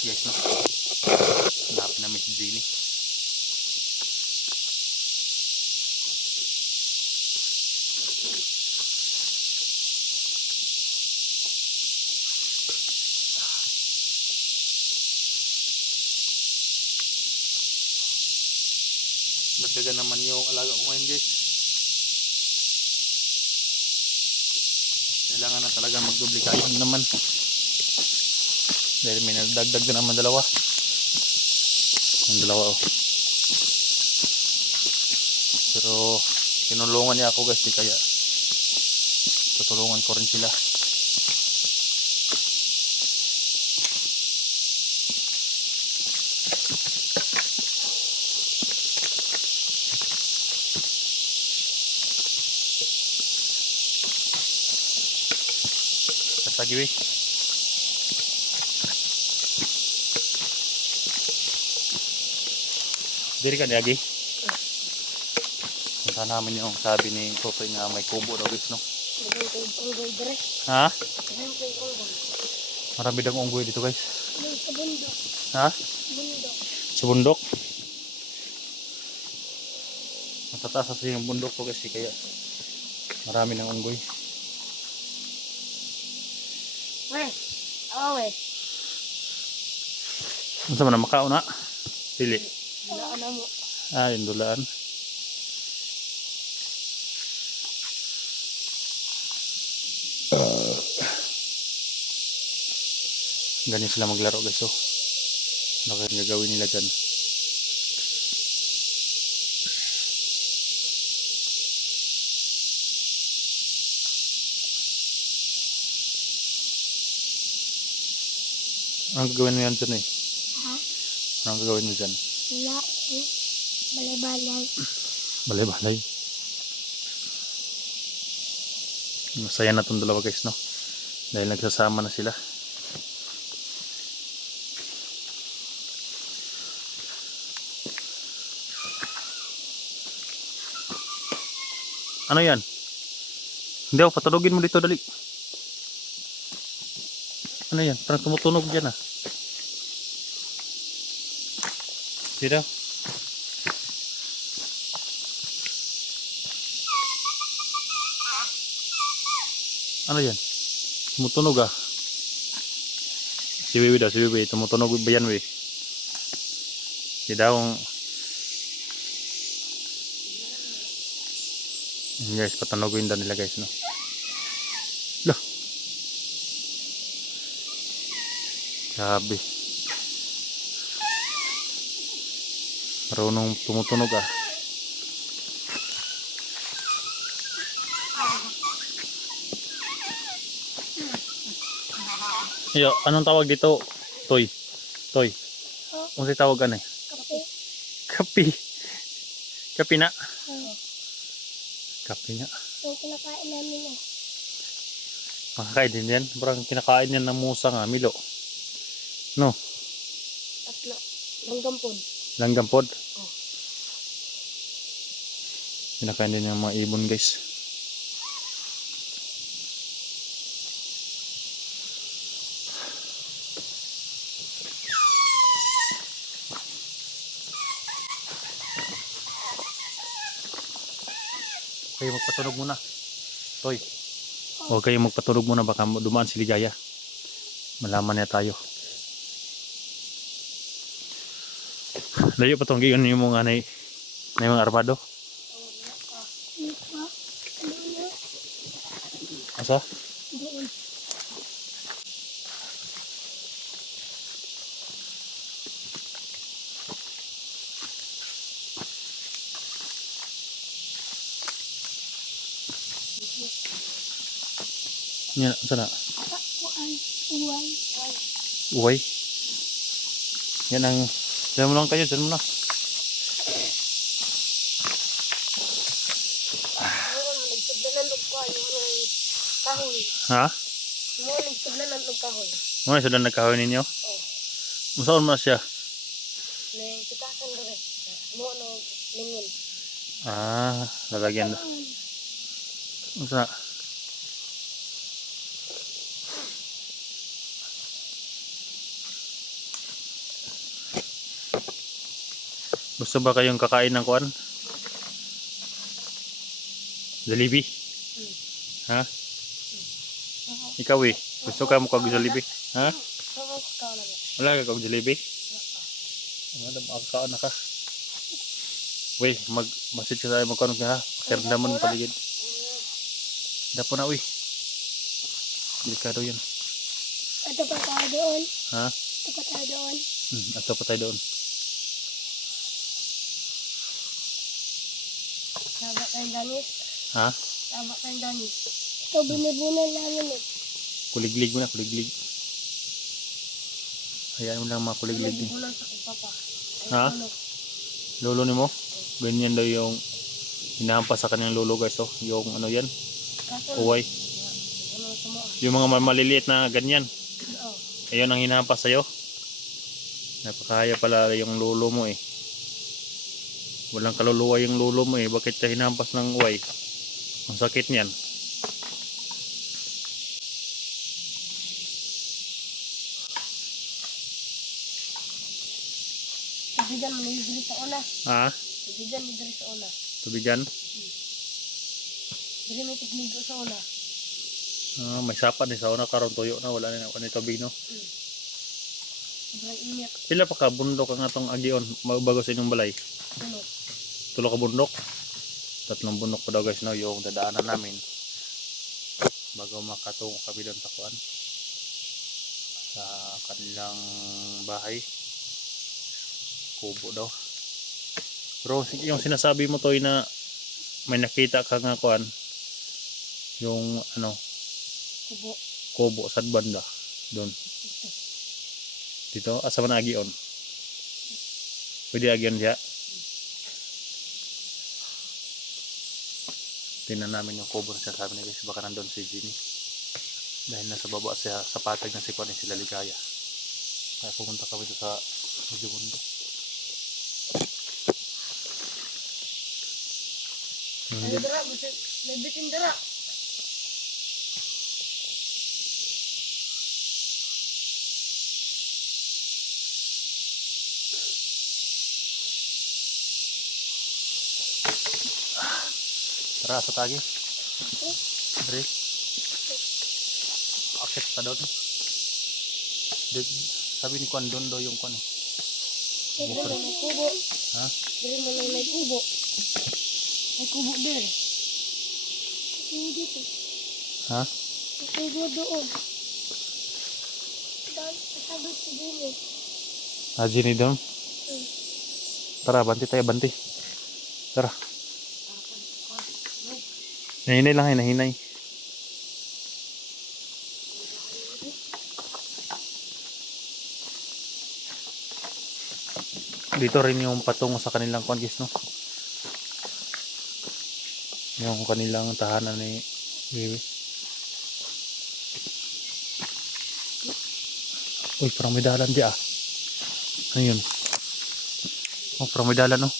guys, no? Hanapin namin si Jenny. Dagdagan naman yung alaga ko ngayon, guys. Kailangan na talaga magduplikado naman. Dahil may nagdagdag na naman dalawa. Ang dalawa, oh. Pero tinulungan niya ako, guys, kaya tutulungan ko rin sila. Tagiwi. Diri ka niagi. Punta namin yung sabi ni Totoy nga may kubo daw, guys, no? Ha? Marami daw unggoy dito, guys. Sa bundok. Ha? Bundok. Sa bundok. Matataas kasi yung bundok ko, guys, kaya marami ng unggoy. Unsa man makao na? Dili. Dulaan na mo. Ah, yung dulaan. Ganyan sila maglaro, guys, oh. Ano kaya gagawin nila dyan? Anong gagawin mo yan dyan, eh? Ha? Anong gagawin mo dyan? Wala. Balay-balay. Balay-balay. Masaya na itong dalawa, guys, no? Dahil nagsasama na sila. Ano yan? Hindi ako, patulogin mo dito, dali. Ano yan? Parang tumutunog dyan, ah. Dito. Ano yan? Tumutunog, ah. Si Wiwi daw, si Wiwi. Tumutunog ba yan, Wiwi? Di daw. Guys, patunogin daw nila, guys, no? Loh. Grabe. Marunong tumutunog, ah. Yo, anong tawag dito? Toy. Toy. Ano si tawagan, eh? Kape. Kapi. Kapi na. Kapi nga. Yung kinakain namin, eh. Makakain din yan. Parang kinakain yan ng musa nga, Milo. No? Tatlo. Langgampon. Langgampod. Oh. Kinakain din yung mga ibon, guys. Kayo magpatunog muna. Toy. Huwag kayo magpatunog muna, baka dumaan si Ligaya. Malaman niya tayo. Layo pa itong giyon yung mga na yung mga armado. Asa? Doon. Yan, sana. Kuan. Uway. Uway. Yan ang, dyan mo lang kayo, dyan mo na. Nagsublanan og kuan yung kahoy. Ha? Mo nagsublanan og kahoy. Muna sila nagkahoy ninyo? Oh. Masaon mo na siya? Ning tutasan dire. Mo no lingin. Ah, lalagyan na. Masa? Gusto ba kayong kakain ng kuan? Jollibee? Ha? Ikaw eh. Gusto ka mo kag Jollibee? Ha? Wala ka kag Jollibee? Madam, agkaon na ka. Uy, mag-message ka tayo magkaon ka ha. Pakiramdaman mo paligid. Dapo na uy. Delikado yan. Ato pa tayo doon. Ha? Ato pa tayo doon. Ato pa tayo doon. Tama tayong danis. Ha? Tama tayong danis. Ito, binibunan namin eh. Kuliglig mo na, kuliglig. Hayaan mo lang mga kuliglig. Binibunan sa kupapa. Ha? Lolo ni mo? Ganyan daw yung hinahampas sa kanyang lolo guys. Oh. Yung ano yan? Uway. Yung mga maliliit na ganyan. Ayun ang hinahampas sa'yo. Napakahaya pala yung lolo mo eh. Walang kaluluwa yung lolo mo eh. Bakit ka hinahampas ng uway? Ang sakit niyan. Tubigan mo nilidiri sa una. Ha? Tubigan nilidiri sa una. Tubigan? Diri may tignigo sa una. May sapat ni sa una karon tuyo na. Wala na tubig no? Sobrang init. Pila pa ka bundok ang atong agion bago sa inyong balay? Ano? Tulo ka bundok? 3 bundok pa daw guys no, yung dadaanan namin bago makatungo kami doon sa kuan sa kanilang bahay. Kubo daw. Pero yung sinasabi mo toy na may nakita ka nga kuan yung ano Kubo. kubo sa banda doon. Dito asa man agion? Pwede agion diya. Tingnan namin yung kubo na sinasabi niya guys, baka nandun si Ginny dahil nasa baba siya sa patag na si Kuan sila Ligaya. Kaya pumunta kami doon sa medyo mundo. Ano dara? Nabitin dara. Tara sa tagi. Dre. Akit pa doon. Sabi ni Kuan doon daw yung Kuan eh. Diri mo may kubo. Ha? Diri mo may kubo. May kubo diri. Kubo dito. Ha? Kubo doon. Sabi si Dini. Ginny doon. Tara, banti tayo, banti. Tara. Nahinay lang, nahinay. Dito rin yung patungo sa kanilang kongis, no? Yung kanilang tahanan ni Bibi. Uy, parang may dalan di ah. Ano yun? Oh, parang may dalan, no?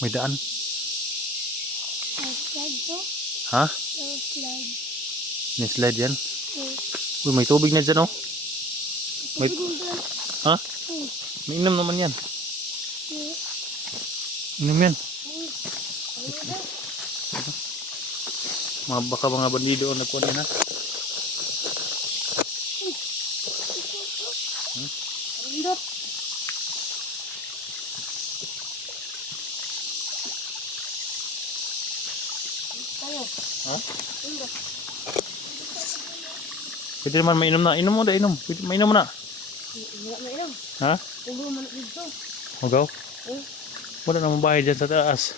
May daan. Slide to? Ha? Slide. May slide yan? Uy, may tubig na dyan, oh. May... Ha? May inom naman yan. Inom yan. Baka mga bandido na po na. Rindot. Tayo. Ha? Rindot. Pwede naman mainom na. Inom mo na, inom. Pwede, mainom mo na. Wala na inom. Ha? Ugo man dito. Hugaw? Wala namang bahay dyan sa taas.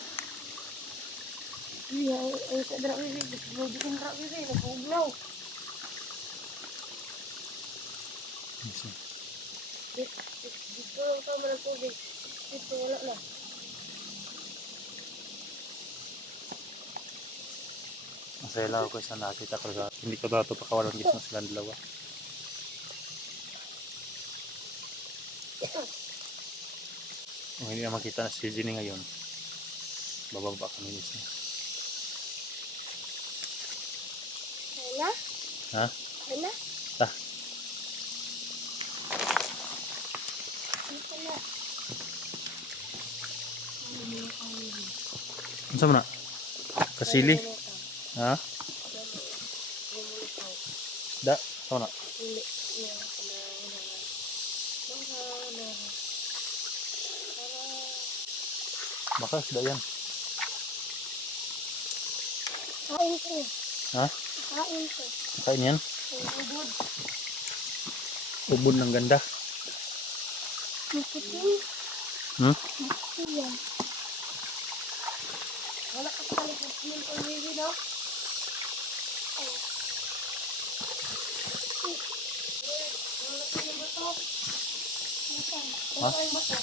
Iya, sa dra wiwi. Hindi ko dra wiwi. Nagugnaw. Dito lang tama ng tubig. Dito wala na. Masaya lang ako sa nakita ko sa hindi ko dato pakawalan gis na silang dalawa. Kung hindi na makita na si Ginny ngayon, bababa kami gis na. Wala? Ha? Wala? Ta. Wala. Ano sa na? Kasili? Ha? Da? Sa na? Baka isda yan. Kain ko. Ha? Kain ko. Kain yan? Ubod. Ubod ng ganda. Maputi. Hmm? Maputi yan. Wala ka pala sa film o movie, no? Wala ka yung bato. Ha? Wala yung bato.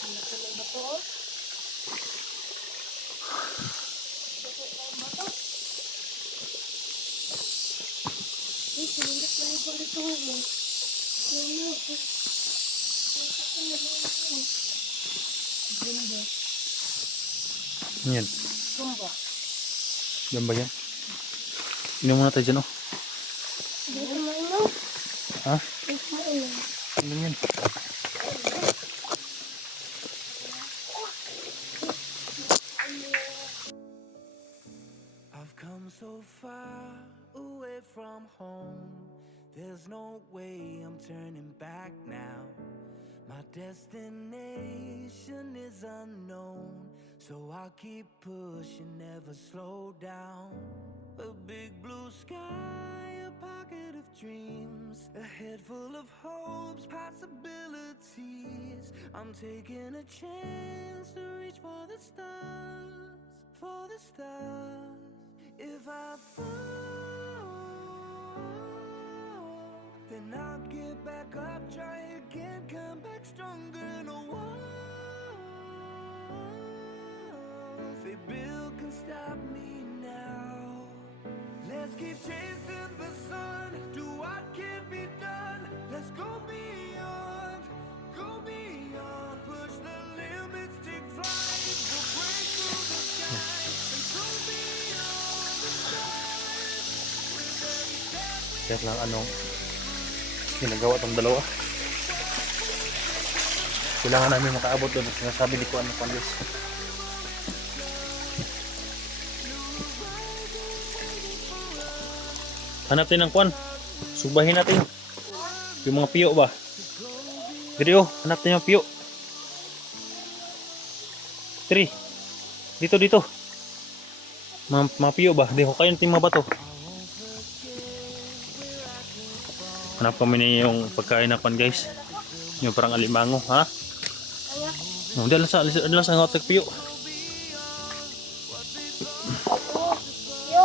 Wala ka yung bato. Sinunod lang ko dito mo. Gumba. Yan. Gumba. Yan ba yan? Inom muna tayo dyan, oh. Dito mo ino? Ha? Dito mo ino? Inom yan. I've come so far away from home. There's no way I'm turning back now. My destination is unknown, so I'll keep pushing, never slow down. A big blue sky, a pocket of dreams, a head full of hopes, possibilities. I'm taking a chance to reach for the stars, for the stars. If I fall, then I'll get back up, try again, come back stronger. No walls they build can stop me now. Let's keep chasing the sun, do what can be done. Let's go beyond, push the limits, take flight. We'll break through the sky and go beyond the stars. With every step we Kaya lang anong ginagawa tong dalawa. Kailangan namin makaabot doon. Sinasabi di ko ano pa guys. Hanap tayo ng kwan. Subahin natin. Yung mga piyo ba? Video, hanap tayo ng piyo. 3. Dito. Mga piyo ba? Di ko kayo natin mga bato. Hanap kami na yung pagkain na kwan guys. Yung parang alimango, ha? Oh, dala sa ngotek piyo. Yo.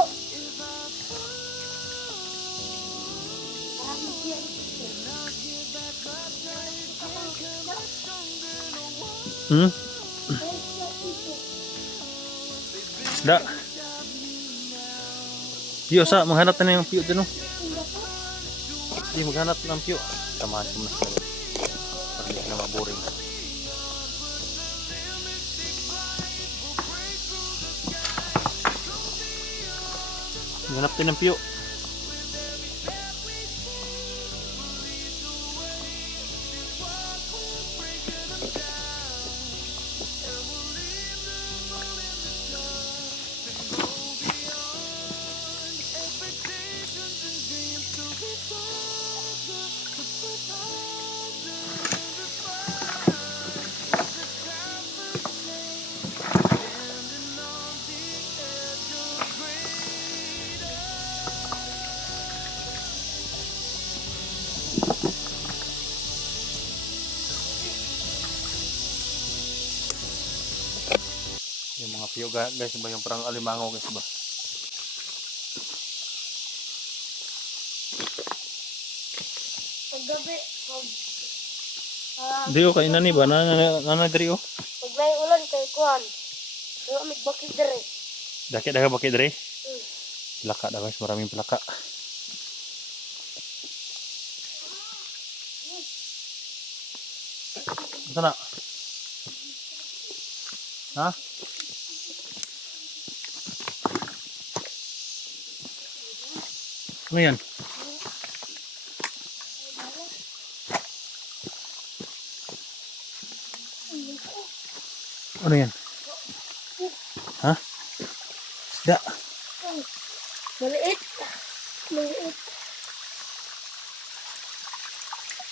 Hmm? Isda. Piyo sa, maghanap na yung piyo dyan oh. Hindi, maghanap ng piyo. Samahan ko na sila. Para hindi na maboring. Maghanap tayo ng piyo. Yung mga piyo guys ba yung parang alimango guys ba? Paggabi, Di o kay nani ba? Nana diri o? pag may ulan kay kuan. Pero may bakit dire. Daki daga bakit diri? Pilaka daw guys, maraming pilaka. Ito na. Ha? Ano yan? Ano yan? Ha? Isda. Maliit. Maliit.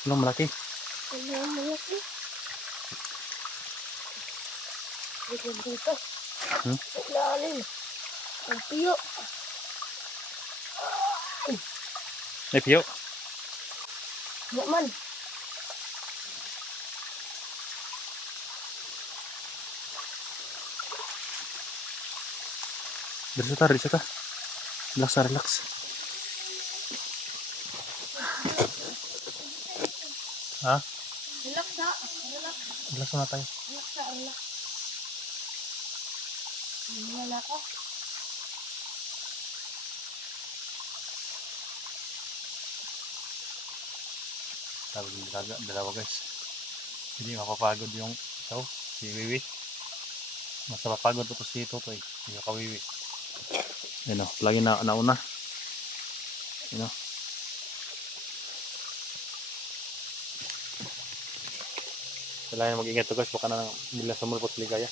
Anong malaki? Ano malaki? Dito dito. Hmm? Lalim. Ang piyo. May piyo. Yaman. Dito ka. Relax na relax. Ha? Relax na. Relax. Relax na tayo. Relax na. Relax. Wala ko. Tawag yung dalawa guys. Hindi mapapagod yung ito, si Wiwi. Mas mapapagod ito si Totoy. Hindi ka Wiwi. Yan o, lagi na nauna. Yan o. Kailangan mag-ingat to guys, baka na nila sumulpot ligaya.